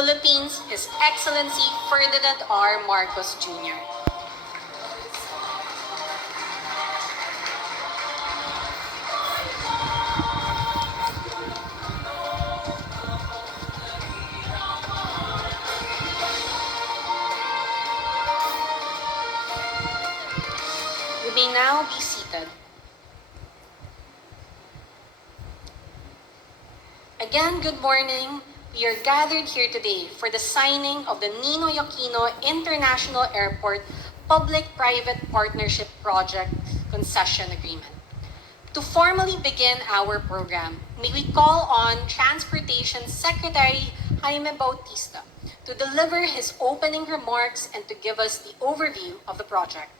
Philippines, His Excellency Ferdinand R. Marcos Jr. You may now be seated. Again, good morning. We are gathered here today for the signing of the Ninoy Aquino International Airport Public-Private Partnership Project Concession Agreement. To formally begin our program, may we call on Transportation Secretary Jaime Bautista to deliver his opening remarks and to give us the overview of the project.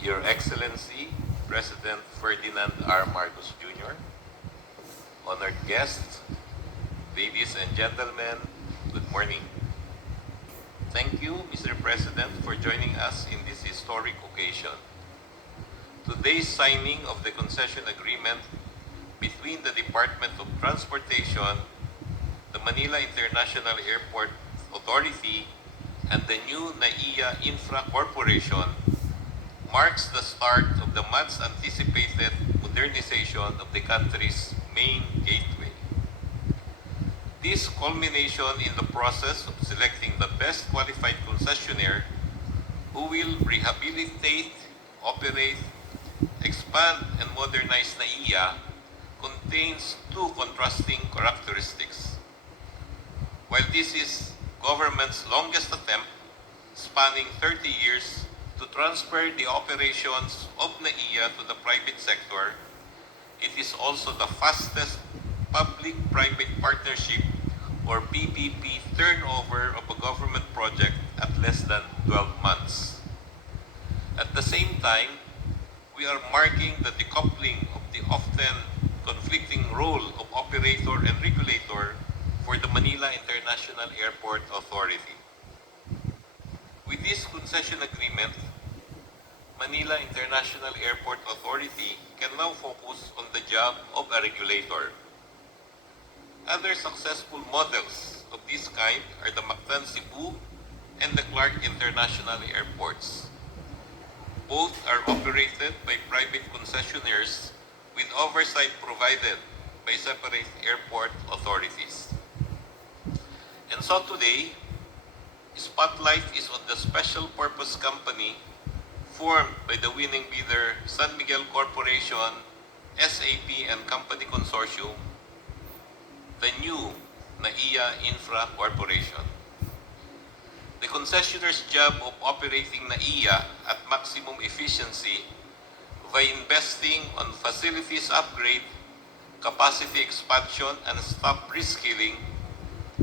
Your Excellency, President Ferdinand R. Marcos Jr., honored guests, ladies and gentlemen, good morning. Thank you, Mr. President, for joining us in this historic occasion. Today's signing of the concession agreement between the Department of Transportation, the Manila International Airport Authority, and the new Naia Infra Corporation marks the start of the much-anticipated modernization of the country's main gateway. This culmination in the process of selecting the best qualified concessionaire who will rehabilitate, operate, expand, and modernize Naia contains two contrasting characteristics. While this is government's longest attempt, spanning 30 years, to transfer the operations of Naia to the private sector, it is also the fastest public-private partnership or PPP turnover of a government project at less than 12 months. At the same time, we are marking the decoupling of the often conflicting role of operator and regulator for the Manila International Airport Authority. With this concession agreement, Manila International Airport Authority can now focus on the job of a regulator. Other successful models of this kind are the Mactan Cebu and the Clark International Airports. Both are operated by private concessionaires with oversight provided by separate airport authorities. And so today, spotlight is on the special purpose company formed by the winning bidder San Miguel Corporation, SAP and Company Consortium, the new Naia Infra Corporation. The concessionaire's job of operating Naia at maximum efficiency by investing on facilities upgrade, capacity expansion, and staff reskilling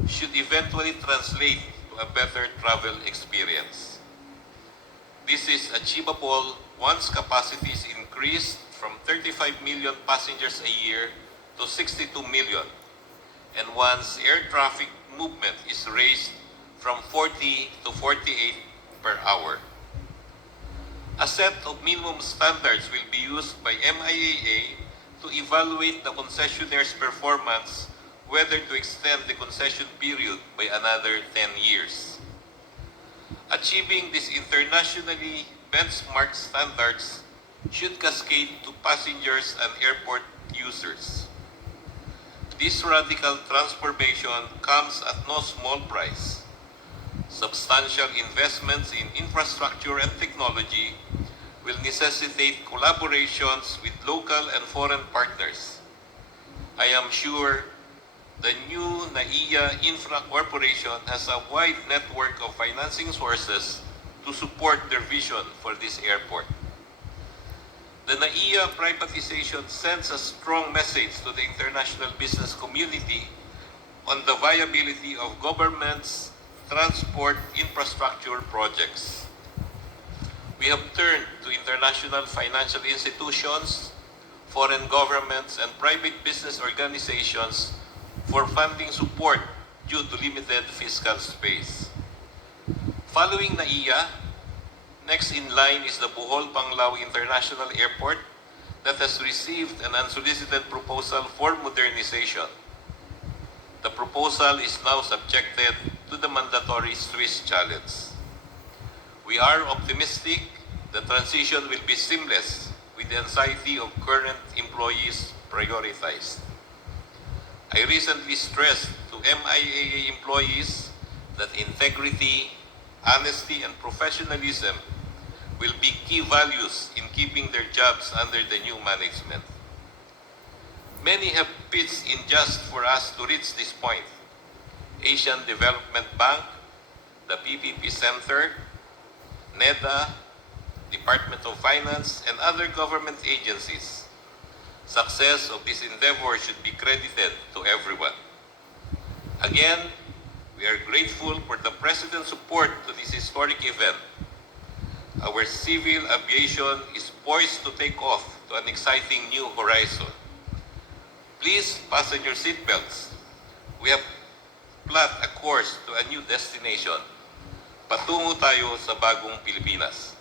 should eventually translate to a better travel experience. This is achievable once capacity is increased from 35 million passengers a year to 62 million, and once air traffic movement is raised from 40 to 48 per hour. A set of minimum standards will be used by MIAA to evaluate the concessionaire's performance whether to extend the concession period by another 10 years. Achieving these internationally benchmarked standards should cascade to passengers and airport users. This radical transformation comes at no small price. Substantial investments in infrastructure and technology will necessitate collaborations with local and foreign partners. I am sure the new Naia Infra Corporation has a wide network of financing sources to support their vision for this airport. The Naia privatization sends a strong message to the international business community on the viability of government's transport infrastructure projects. We have turned to international financial institutions, foreign governments, and private business organizations for funding support due to limited fiscal space. Following Naia, next in line is the Bohol Panglao International Airport that has received an unsolicited proposal for modernization. The proposal is now subjected to the mandatory Swiss challenge. We are optimistic the transition will be seamless with the anxiety of current employees prioritized. I recently stressed to MIAA employees that integrity, honesty, and professionalism will be key values in keeping their jobs under the new management. Many have pitched in just for us to reach this point. Asian Development Bank, the PPP Center, NEDA, Department of Finance, and other government agencies. Success of this endeavor should be credited to everyone. Again, we are grateful for the President's support to this historic event. Our civil aviation is poised to take off to an exciting new horizon. Please fasten your seatbelts. We have plot a course to a new destination. Patungo tayo sa bagong Pilipinas.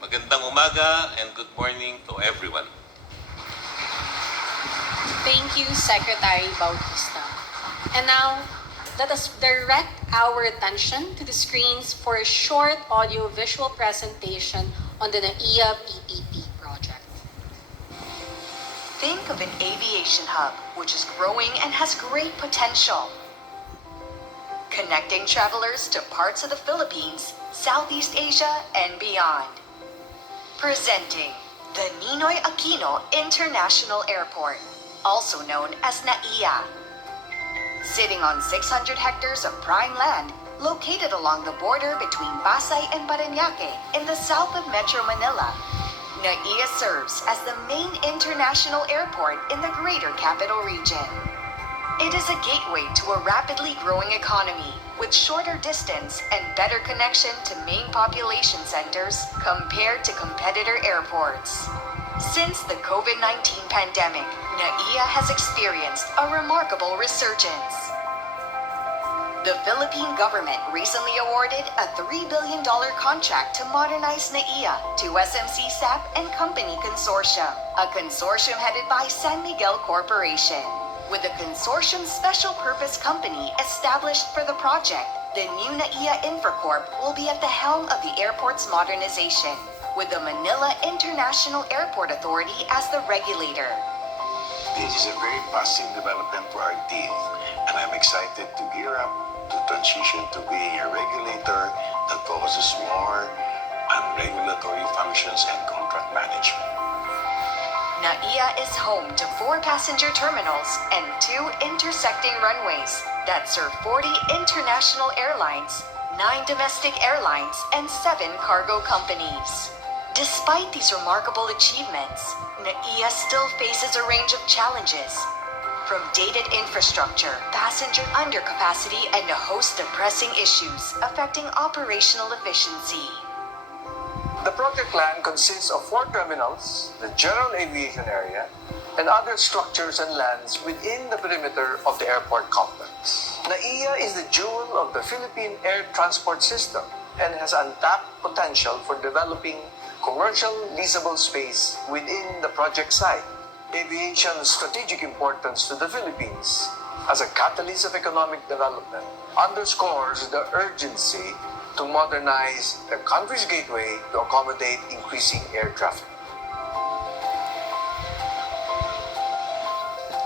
Magandang umaga and good morning to everyone. Thank you, Secretary Bautista. And now, let us direct our attention to the screens for a short audio-visual presentation on the Naia PPP project. Think of an aviation hub which is growing and has great potential. Connecting travelers to parts of the Philippines, Southeast Asia, and beyond. Presenting the Ninoy Aquino International Airport, also known as Naia. Sitting on 600 hectares of prime land located along the border between Pasay and Parañaque in the south of Metro Manila, Naia serves as the main international airport in the Greater Capital Region. It is a gateway to a rapidly growing economy with shorter distance and better connection to main population centers compared to competitor airports. Since the COVID-19 pandemic, Naia has experienced a remarkable resurgence. The Philippine government recently awarded a $3 billion contract to modernize Naia to SMC SAP and Company Consortium, a consortium headed by San Miguel Corporation. With the consortium's special purpose company established for the project, the new Naia Infracorp will be at the helm of the airport's modernization, with the Manila International Airport Authority as the regulator. This is a very positive development for our team, and I'm excited to gear up to transition to being a regulator that focuses more on regulatory functions and contract management. Naia is home to 4 passenger terminals and 2 intersecting runways that serve 40 international airlines, 9 domestic airlines, and 7 cargo companies. Despite these remarkable achievements, Naia still faces a range of challenges, from dated infrastructure, passenger undercapacity, and a host of pressing issues affecting operational efficiency. The project land consists of 4 terminals, the general aviation area, and other structures and lands within the perimeter of the airport complex. Naia is the jewel of the Philippine air transport system and has untapped potential for developing commercial leasable space within the project site. Aviation's strategic importance to the Philippines as a catalyst of economic development underscores the urgency to modernize the country's gateway to accommodate increasing air traffic.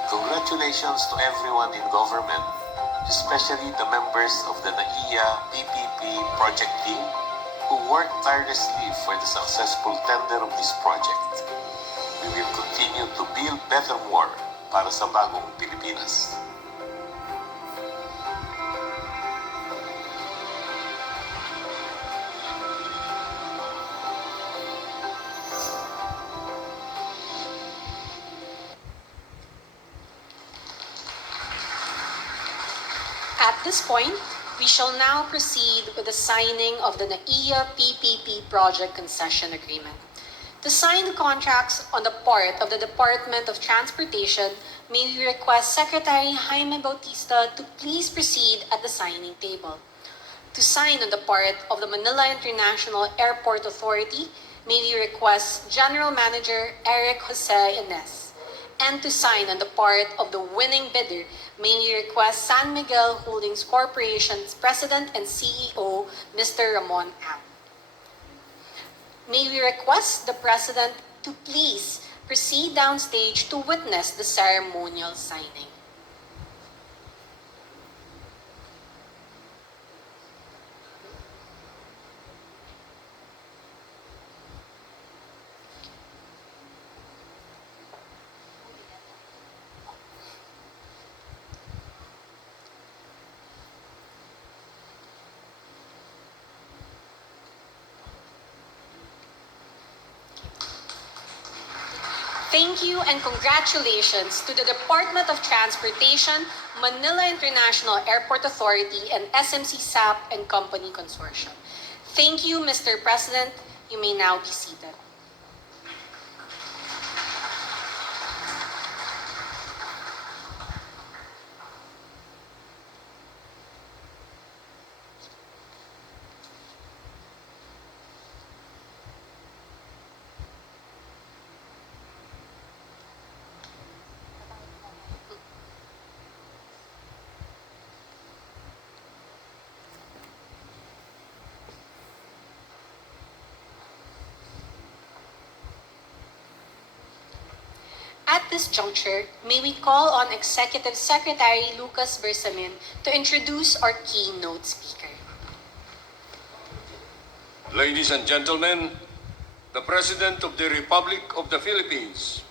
Congratulations to everyone in government, especially the members of the Naia PPP project team who worked tirelessly for the successful tender of this project. We will continue to build better more para sa bagong Pilipinas. At this point, we shall now proceed with the signing of the Naia PPP Project Concession Agreement. To sign the contracts on the part of the Department of Transportation, may we request Secretary Jaime Bautista to please proceed at the signing table. To sign on the part of the Manila International Airport Authority, may we request General Manager Eric Jose Ines. And to sign on the part of the winning bidder, may we request San Miguel Holdings Corporation's President and CEO, Mr. Ramon Ang. May we request the President to please proceed downstage to witness the ceremonial signing. Thank you and congratulations to the Department of Transportation, Manila International Airport Authority, and SMC SAP and Company Consortium. Thank you, Mr. President. You may now be seated. At this juncture, may we call on Executive Secretary Lucas Bersamin to introduce our keynote speaker. Ladies and gentlemen, the President of the Republic of the Philippines,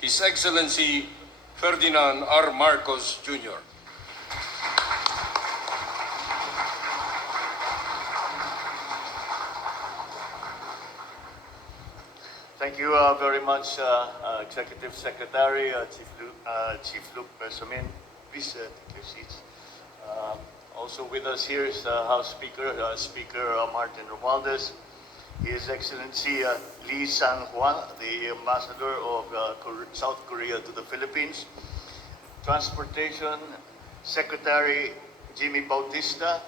His Excellency Ferdinand R. Marcos Jr. Thank you very much, Executive Secretary, Chief Luke Bersamin. Please take your seats. Also with us here is the House Speaker, Speaker Martin Romualdez, His Excellency Lee San-Juan, the Ambassador of South Korea to the Philippines, Transportation Secretary Jimmy Bautista,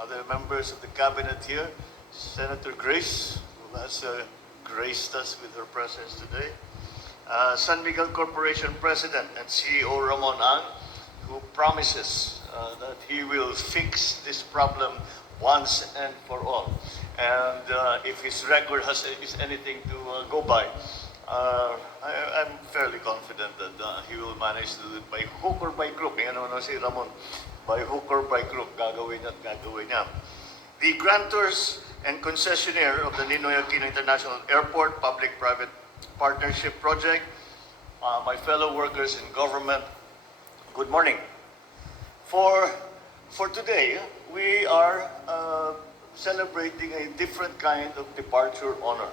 other members of the Cabinet here, Senator Grace, who has graced us with her presence today. San Miguel Corporation President and CEO Ramon Ang, who promises that he will fix this problem once and for all. And if his record is anything to go by, I'm fairly confident that he will manage to do it by hook or by crook. Yan naman si Ramon, by hook or by crook, gagawin at gagawin niya. The grantors and concessionaire of the Ninoy Aquino International Airport Public-Private Partnership Project, my fellow workers in government, good morning. For today, we are celebrating a different kind of departure honor.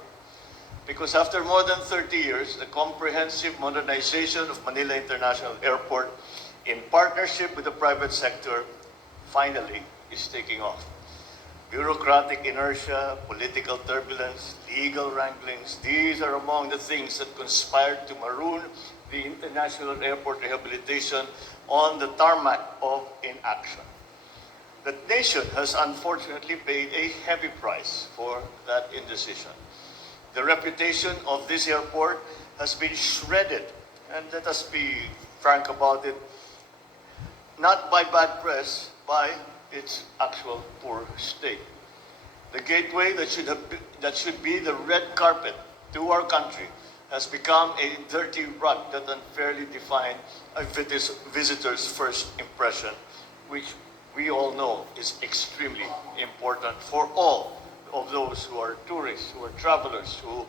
Because after more than 30 years, the comprehensive modernization of Manila International Airport in partnership with the private sector finally is taking off. Bureaucratic inertia, political turbulence, legal wranglings, these are among the things that conspired to maroon the international airport rehabilitation on the tarmac of inaction. The nation has unfortunately paid a heavy price for that indecision. The reputation of this airport has been shredded, and let us be frank about it, not by bad press, by its actual poor state. The gateway that should be the red carpet to our country has become a dirty rug that unfairly defined a visitor's first impression, which we all know is extremely important for all of those who are tourists, who are travelers, who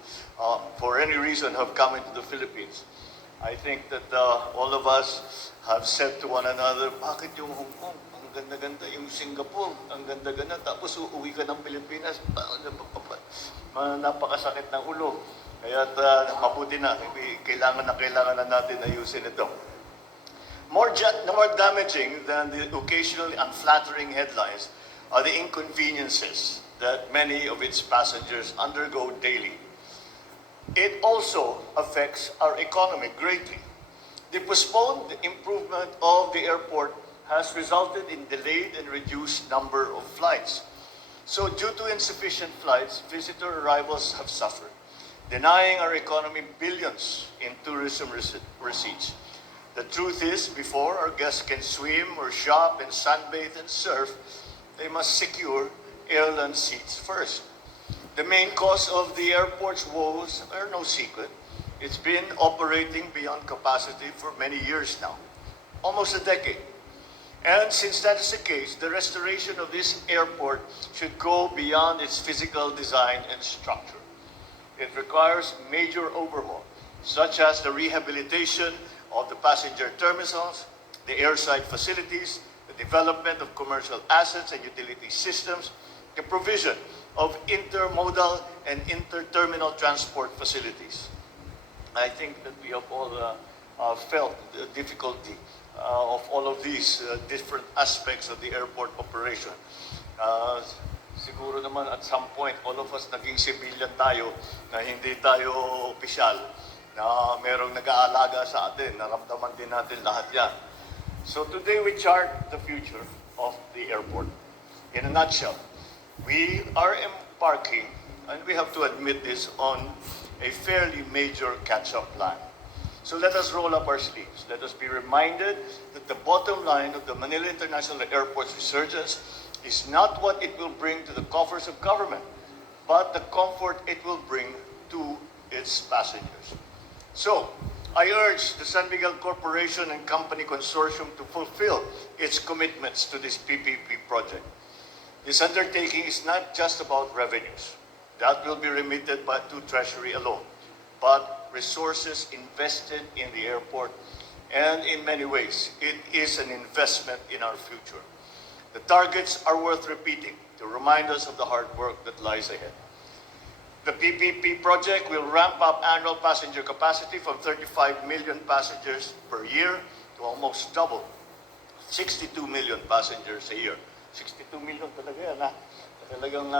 for any reason have come into the Philippines. I think that all of us have said to one another, bakit yung Hong Kong? Ang ganda-ganda, yung Singapore, ang ganda-ganda, tapos uuwi ka ng Pilipinas, napakasakit ng ulo. Kaya mabuti na, kailangan na natin ayusin ito. More damaging than the occasionally unflattering headlines are the inconveniences that many of its passengers undergo daily. It also affects our economy greatly. The postponed improvement of the airport has resulted in delayed and reduced number of flights. So due to insufficient flights, visitor arrivals have suffered. denying our economy billions in tourism receipts. The truth is, before our guests can swim or shop and sunbathe and surf, they must secure airline seats first. The main cause of the airport's woes are no secret. It's been operating beyond capacity for many years now, almost a decade. And since that is the case, the restoration of this airport should go beyond its physical design and structure. It requires major overhaul, such as the rehabilitation of the passenger terminals, the airside facilities, the development of commercial assets and utility systems, the provision of intermodal and interterminal transport facilities. I think that we have all felt the difficulty of all of these different aspects of the airport operation. Siguro naman at some point, all of us naging civilian tayo na hindi tayo opisyal, na merong nag-aalaga sa atin, naramdaman din natin lahat yan. So today we chart the future of the airport. In a nutshell, we are embarking, and we have to admit this, on a fairly major catch-up plan. So let us roll up our sleeves. Let us be reminded that the bottom line of the Manila International Airport's resurgence is not what it will bring to the coffers of government, but the comfort it will bring to its passengers. So, I urge the San Miguel Corporation and Company Consortium to fulfill its commitments to this PPP project. This undertaking is not just about revenues. That will be remitted to Treasury alone, but resources invested in the airport, and in many ways, it is an investment in our future. The targets are worth repeating to remind us of the hard work that lies ahead. The PPP project will ramp up annual passenger capacity from 35 million passengers per year to almost double, 62 million passengers a year. 62 million talaga yan, ha? Talagang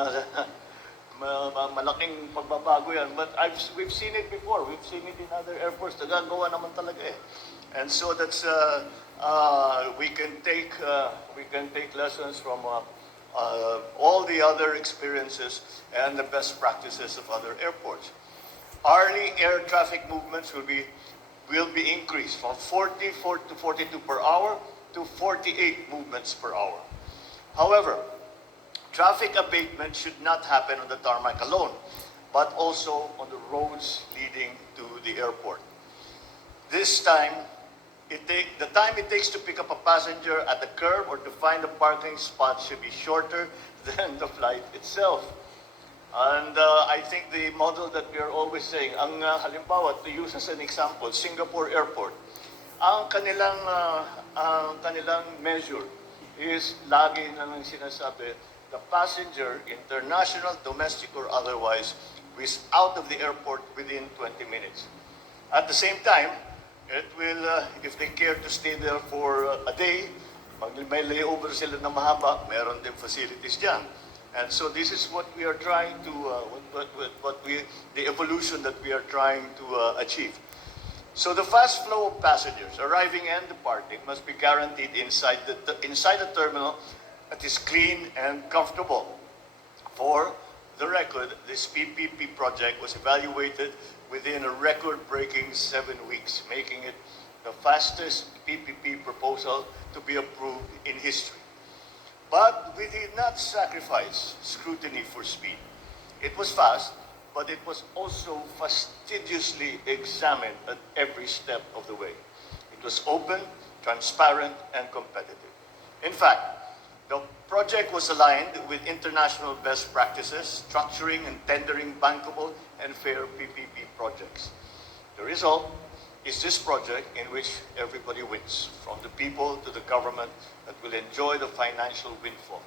malaking pagbabago yan. But we've seen it before. We've seen it in other airports. Nagagawa naman talaga eh. And so that's we can take lessons from all the other experiences and the best practices of other airports. Hourly air traffic movements will be increased from 44 to 42 per hour to 48 movements per hour. However, traffic abatement should not happen on the tarmac alone, but also on the roads leading to the airport. This time, the time it takes to pick up a passenger at the curb or to find a parking spot should be shorter than the flight itself. And I think the model that we are always saying, halimbawa, to use as an example, Singapore Airport, ang kanilang measure is lagi nalang sinasabi, the passenger, international, domestic, or otherwise, is out of the airport within 20 minutes. At the same time, it will, if they care to stay there for a day, pag may layover sila na mahaba, meron din facilities dyan. And so this is what we are trying to, the evolution that we are trying to achieve. So the fast flow of passengers arriving and departing must be guaranteed inside the terminal that is clean and comfortable. For the record, this PPP project was evaluated within a record-breaking 7 weeks, making it the fastest PPP proposal to be approved in history. But we did not sacrifice scrutiny for speed. It was fast, but it was also fastidiously examined at every step of the way. It was open, transparent, and competitive. In fact, the project was aligned with international best practices, structuring and tendering bankable and fair PPP projects. The result is this project in which everybody wins, from the people to the government that will enjoy the financial windfall.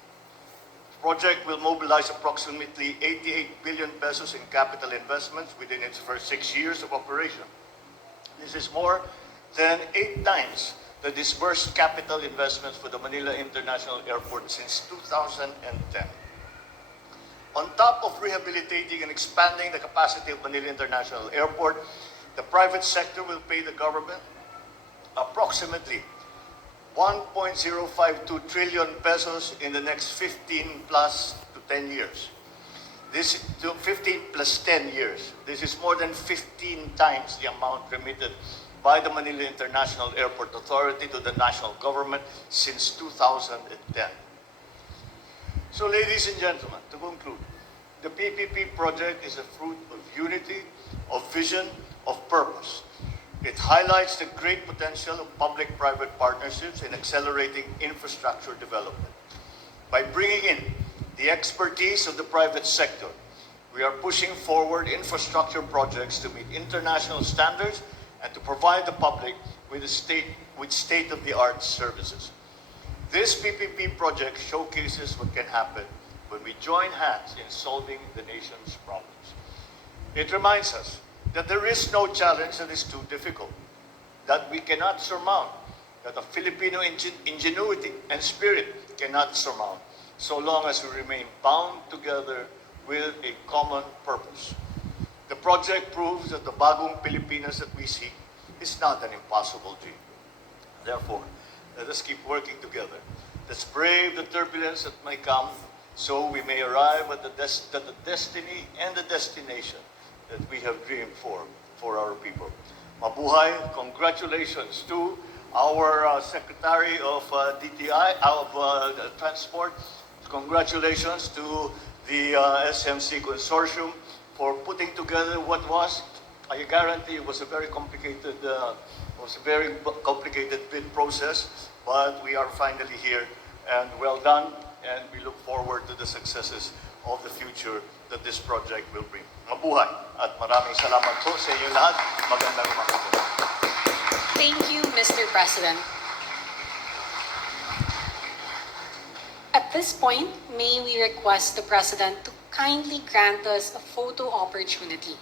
The project will mobilize approximately 88 billion pesos in capital investments within its first 6 years of operation. This is more than 8 times the disbursed capital investments for the Manila International Airport since 2010. On top of rehabilitating and expanding the capacity of Manila International Airport, the private sector will pay the government approximately 1.052 trillion pesos in the next 15 plus to 10 years. This 15 plus 10 years. This is more than 15 times the amount remitted by the Manila International Airport Authority to the national government since 2010. So ladies and gentlemen, to conclude, the PPP project is a fruit of unity, of vision, of purpose. It highlights the great potential of public-private partnerships in accelerating infrastructure development. By bringing in the expertise of the private sector, we are pushing forward infrastructure projects to meet international standards and to provide the public with state-of-the-art services. This PPP project showcases what can happen when we join hands in solving the nation's problems. It reminds us that there is no challenge that is too difficult, that we cannot surmount, that a Filipino ingenuity and spirit cannot surmount, so long as we remain bound together with a common purpose. The project proves that the bagong Pilipinas that we seek is not an impossible dream. Therefore, let us keep working together. Let's brave the turbulence that may come so we may arrive at the destiny and the destination that we have dreamed for our people. Mabuhay! Congratulations to our Secretary of DTI, of Transport. Congratulations to the SMC Consortium for putting together what was, I guarantee it was a very complicated bid process, but we are finally here, and well done, and we look forward to the successes of the future that this project will bring. Mabuhay! At maraming salamat po sa inyo lahat. Magandang umaga. Thank you, Mr. President. At this point, may we request the President to kindly grant us a photo opportunity.